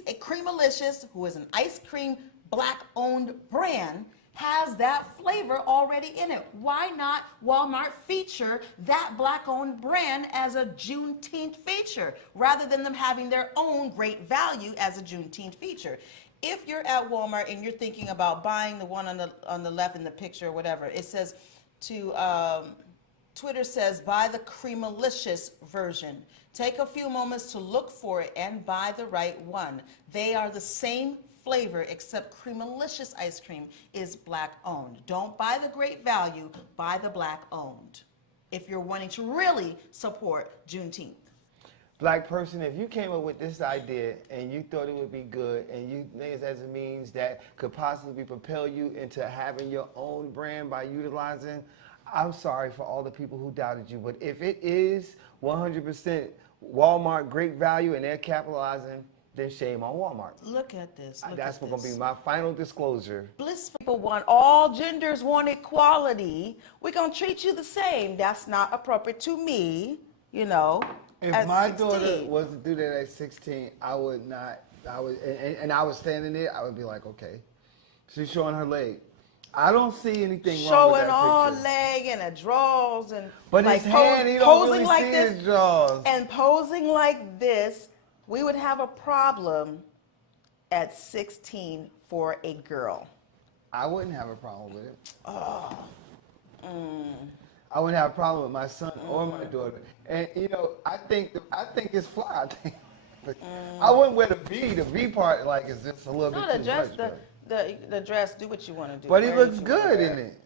A Creamalicious, who is an ice cream black-owned brand, has that flavor already in it. Why not Walmart feature that black-owned brand as a Juneteenth feature rather than them having their own great value as a Juneteenth feature? If you're at Walmart and you're thinking about buying the one on the left in the picture or whatever, it says Twitter says buy the Creamalicious version. Take a few moments to look for it and buy the right one. They are the same flavor, except Creamalicious ice cream is black owned. Don't buy the great value, buy the black owned if you're wanting to really support Juneteenth. Black person, if you came up with this idea and you thought it would be good and you think it as a means that could possibly propel you into having your own brand by utilizing, I'm sorry for all the people who doubted you, but if it is 100% Walmart great value and they're capitalizing, then shame on Walmart. Look at this. That's going to be my final disclosure. Bliss people want, all genders want equality. We're going to treat you the same. That's not appropriate to me, you know. If my daughter was to do that at 16, I would not, and I was standing there, I would be like, okay. She's showing her leg. I don't see anything wrong with that showing all picture. leg and a drawers and but like his hand, he don't posing really like see this his drawers. and posing like this, we would have a problem at 16 for a girl. I wouldn't have a problem with it. Oh. I wouldn't have a problem with my son or my daughter. And you know, I think it's fly. I think, but I wouldn't wear the V part like it's just a little bit too much. The dress, do what you want to do. But he looks good in it.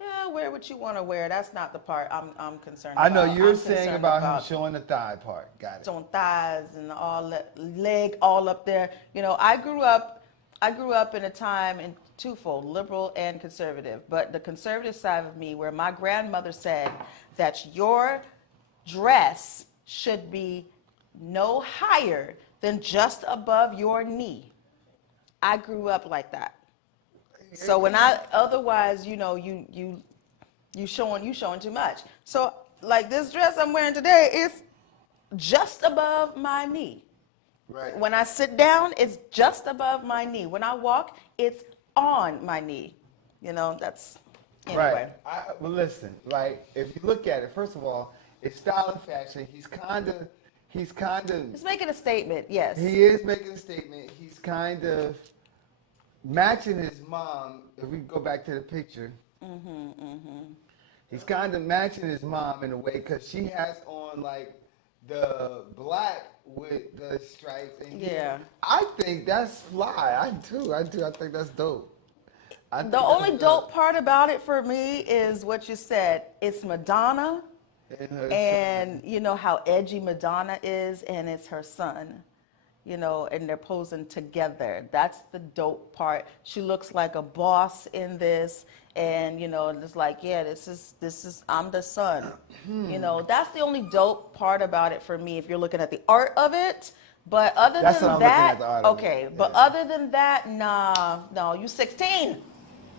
Yeah, wear what you want to wear. That's not the part I'm concerned I about. know you're saying about him showing the thigh part. Got it. On thighs and all that leg all up there. You know, I grew up in a time in twofold, liberal and conservative. But the conservative side of me, where my grandmother said that your dress should be no higher than just above your knee. I grew up like that. So when otherwise, you know, you showing too much. So like this dress I'm wearing today is just above my knee. Right. When I sit down, it's just above my knee. When I walk, it's on my knee. You know, that's anyway. Right. Well, listen, like if you look at it, first of all, it's style and fashion. He's making a statement, yes. He is making a statement. He's kind of matching his mom. If we go back to the picture, he's kind of matching his mom in a way because she has on like the black with the stripes. And I think that's fly. I do. I think that's dope. The only dope part about it for me is what you said. It's Madonna, and you know how edgy Madonna is, and it's her son. You know, and they're posing together. That's the dope part. She looks like a boss in this, and you know, it's like, yeah, this is I'm the son. You know, that's the only dope part about it for me. If you're looking at the art of it, but other than that, okay. But other than that, nah, no, you 16.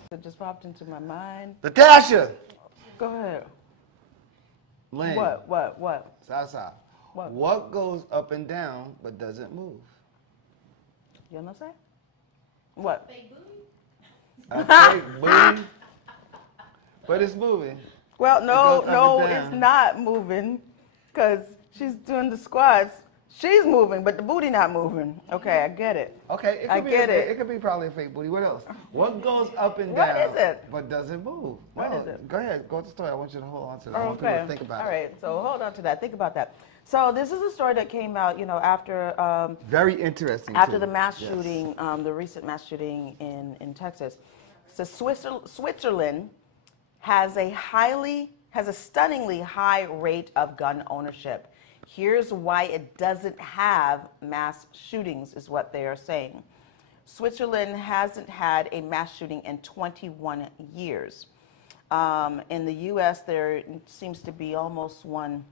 It just popped into my mind. Natasha. Go ahead. Lynn. What? Sasa. What goes up and down but doesn't move? You know what I'm saying? What? Fake booty? Fake booty? But it's moving. Well, no, it's not moving because she's doing the squats. She's moving, but the booty not moving. Okay, I get it. Okay, I get it. It could be probably a fake booty. What else? What goes up and down? What is it? But doesn't move? What is it? Go ahead. Go to the story. I want you to hold on to that. I want Okay. people to think about it. All right. So hold on to that. Think about that. So this is a story that came out, you know, after very interesting. After the mass shooting, the recent mass shooting in Texas. So Switzerland has a stunningly high rate of gun ownership. Here's why it doesn't have mass shootings, is what they are saying. Switzerland hasn't had a mass shooting in 21 years. In the U.S., there seems to be almost one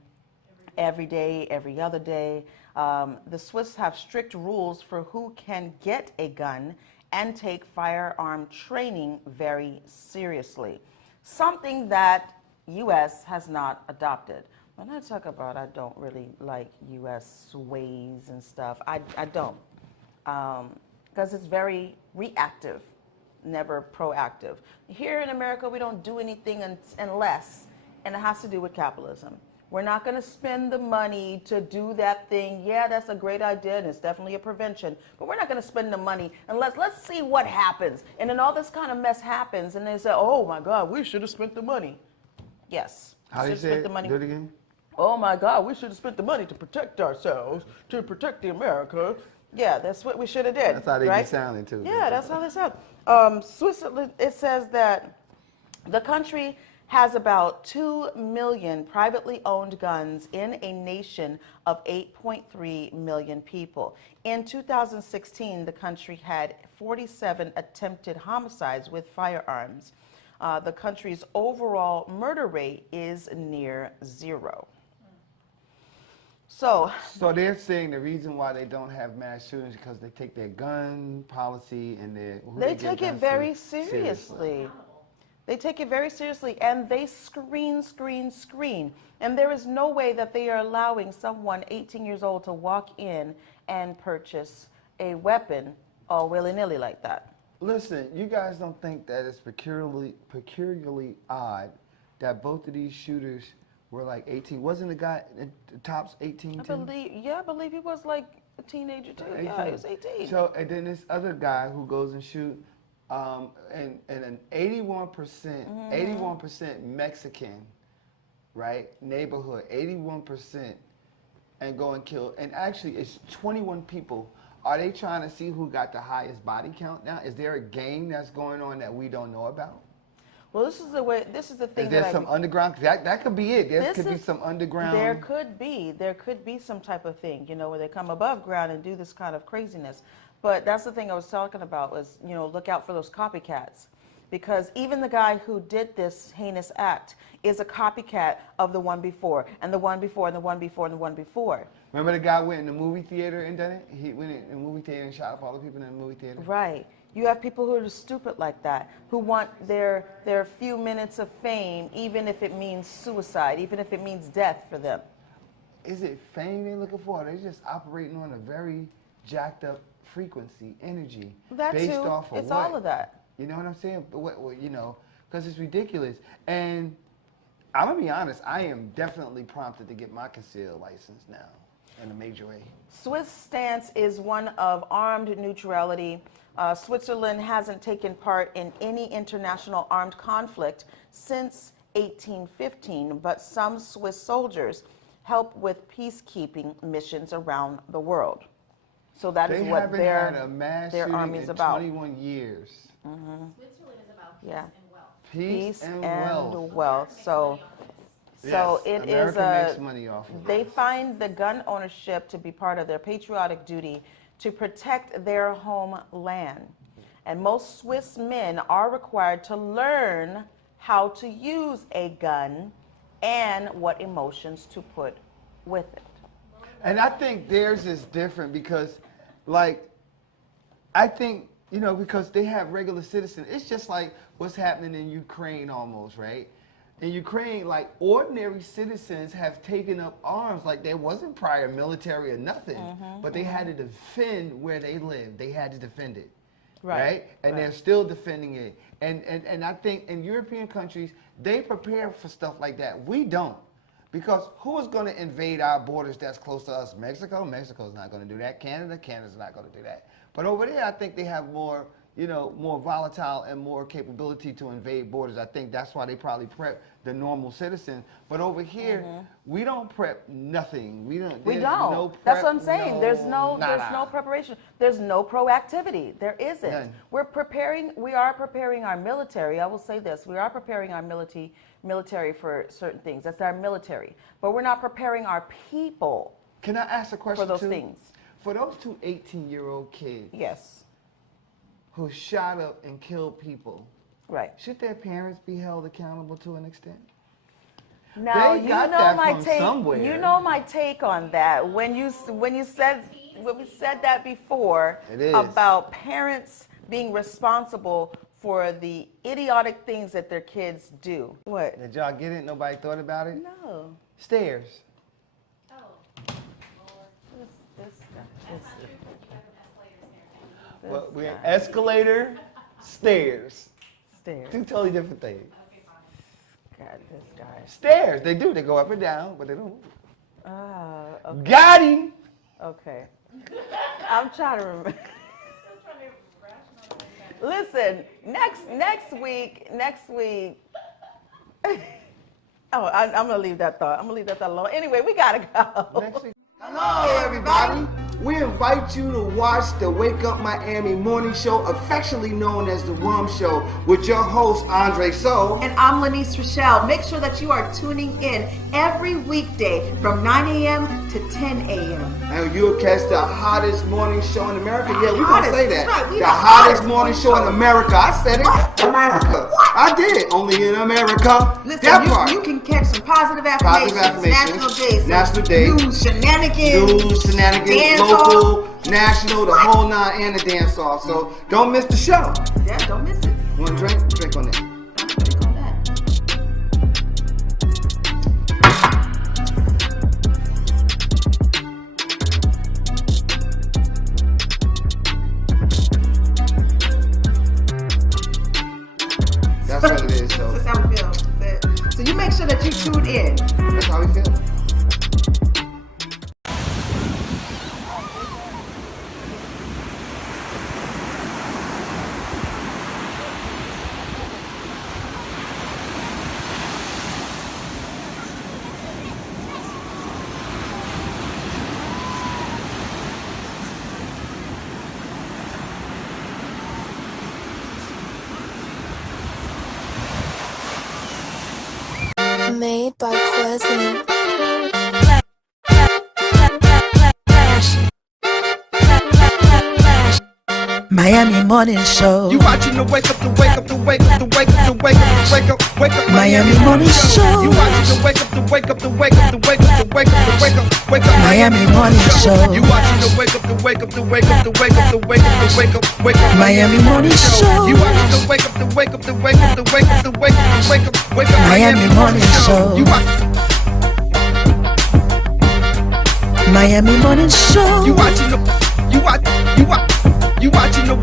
every day, every other day. The Swiss have strict rules for who can get a gun and take firearm training very seriously, something that U.S. has not adopted. When I talk about I don't really like U.S. ways and stuff, I don't, because it's very reactive, never proactive. Here in America, we don't do anything unless, and it has to do with capitalism. We're not going to spend the money to do that thing. Yeah, that's a great idea, and it's definitely a prevention, but we're not going to spend the money unless, let's see what happens. And then all this kind of mess happens, and they say, oh my God, we should have spent the money. Yes. How do you say it? Do it again? Oh my God, we should have spent the money to protect ourselves, to protect the America. Yeah, that's what we should have did. That's how they right? be sounding too. Yeah, that's how they sound. Switzerland, it says that the country has about 2 million privately owned guns in a nation of 8.3 million people. In 2016, the country had 47 attempted homicides with firearms. The country's overall murder rate is near zero. So they're saying the reason why they don't have mass shootings is because they take their gun policy and they take it very seriously. They take it very seriously, and they screen. And there is no way that they are allowing someone 18 years old to walk in and purchase a weapon all willy-nilly like that. Listen, you guys don't think that it's peculiarly odd that both of these shooters were like 18? Wasn't the guy at the tops 18 too? I believe he was like a teenager too. 18. Yeah, he was 18. So, and then this other guy who goes and shoot, and an 81% Mexican, right, neighborhood, 81%, and go and kill, and actually it's 21 people. Are they trying to see who got the highest body count now? Is there a game that's going on that we don't know about? Well, this is the thing. Is there some underground? That could be it. There could be some underground. There could be some type of thing, you know, where they come above ground and do this kind of craziness. But that's the thing I was talking about was, you know, look out for those copycats. Because even the guy who did this heinous act is a copycat of the one before, and the one before, and the one before, and the one before. Remember the guy went in the movie theater and done it? He went in the movie theater and shot up all the people in the movie theater? Right. You have people who are stupid like that, who want their few minutes of fame, even if it means suicide, even if it means death for them. Is it fame they're looking for? They're just operating on a very jacked up frequency, energy, based off of it's what? All of that. You know what I'm saying? But you know, because it's ridiculous. And I'm gonna be honest. I am definitely prompted to get my concealed license now in a major way. Swiss stance is one of armed neutrality. Switzerland hasn't taken part in any international armed conflict since 1815, but some Swiss soldiers help with peacekeeping missions around the world. So that is what They haven't had a mass their shooting army is in about. 21 years. Switzerland is about peace and wealth. Peace and wealth. So Yes, it America is makes money off of they it. find the gun ownership to be part of their patriotic duty to protect their homeland. And most Swiss men are required to learn how to use a gun and what emotions to put with it. And I think theirs is different because, like, I think, you know, because they have regular citizens. It's just like what's happening in Ukraine almost, right? In Ukraine, like, ordinary citizens have taken up arms. Like, there wasn't prior military or nothing, but they had to defend where they lived. They had to defend it, right? And they're still defending it. And I think in European countries, they prepare for stuff like that. We don't. Because who is going to invade our borders that's close to us? Mexico? Mexico's not going to do that. Canada? Canada's not going to do that. But over there, I think they have more, you know, more volatile and more capability to invade borders. I think that's why they probably prep the normal citizen. But over here, we don't prep nothing. We don't. No prep, That's what I'm saying. no, There's no nada. preparation. There's no proactivity. There isn't. None. We are preparing our military. I will say this. We are preparing our military for certain things. That's our military. But we're not preparing our people. Can I ask a question for those too? things? For those two 18-year-old kids. Yes. Who shot up and killed people. Right. Should their parents be held accountable to an extent? Now They you got know that my from take. somewhere. You know my take on that. When we said that before It is. about parents being responsible for the idiotic things that their kids do. What? Did y'all get it? Nobody thought about it? No. Stairs. Well, we're escalator, stairs. Stairs. Two totally different things. God, this guy. Stairs, they do. They go up and down, but they don't. Okay. Got him. Okay. I'm trying to remember. Listen, next week. Oh, I'm gonna leave that thought. I'm gonna leave that thought alone. Anyway, we gotta go. Next week. Hello, everybody. We invite you to watch the Wake Up Miami morning show, affectionately known as the WUMMS Show, with your host, Andre So. And I'm Lanice Rochelle. Make sure that you are tuning in every weekday from 9 a.m. to 10 a.m. And you'll catch the hottest morning show in America. Yeah, we're going to say that. That's right, the hottest morning show in America. I said it. America. I did it. Only in America. Listen, that part. you can catch some positive affirmations, national days, news, shenanigans, local, national, the whole nine, and the dance off. So don't miss the show. Yeah, don't miss it. Want to drink? Drink on that. Drink on that. That's what it is. So That's how we feel. So you make sure that you tune in. that's how we feel. Made by Quezzy. Miami Morning Show. You watching the wake up, the wake up, the wake up, the wake up, the wake up, the wake up, wake up. Miami Morning Show. You watching the wake up, the wake up, the wake up, the wake up, the wake up, the wake up, wake up. Miami Morning Show. You watching the wake up, the wake up, the wake up, the wake up, the wake up, the wake up, wake up. Miami Morning Show. You watching the wake up, the wake up, the wake up, the wake up, the wake up, the wake up, wake up. Miami Morning Show. You watch. Miami Morning Show. You watching the. You watching the.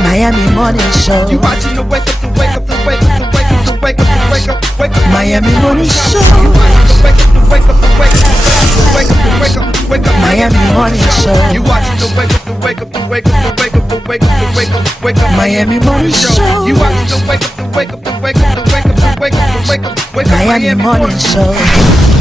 Miami Morning Show. You watching the wake up, the wake up, the wake up, the wake up, the wake wake up, the wake up, wake up. Miami Morning Show. You watching the wake up, the wake up, the wake up, the wake up, the wake up, wake up. Miami Morning Show. You watching the wake up, the wake up, the wake up, the wake up, the wake up, the wake up, wake up. Miami Morning Show. You watching the wake up, the wake up, the wake up, the wake up, the wake up, the wake up, wake up. Miami Morning Show.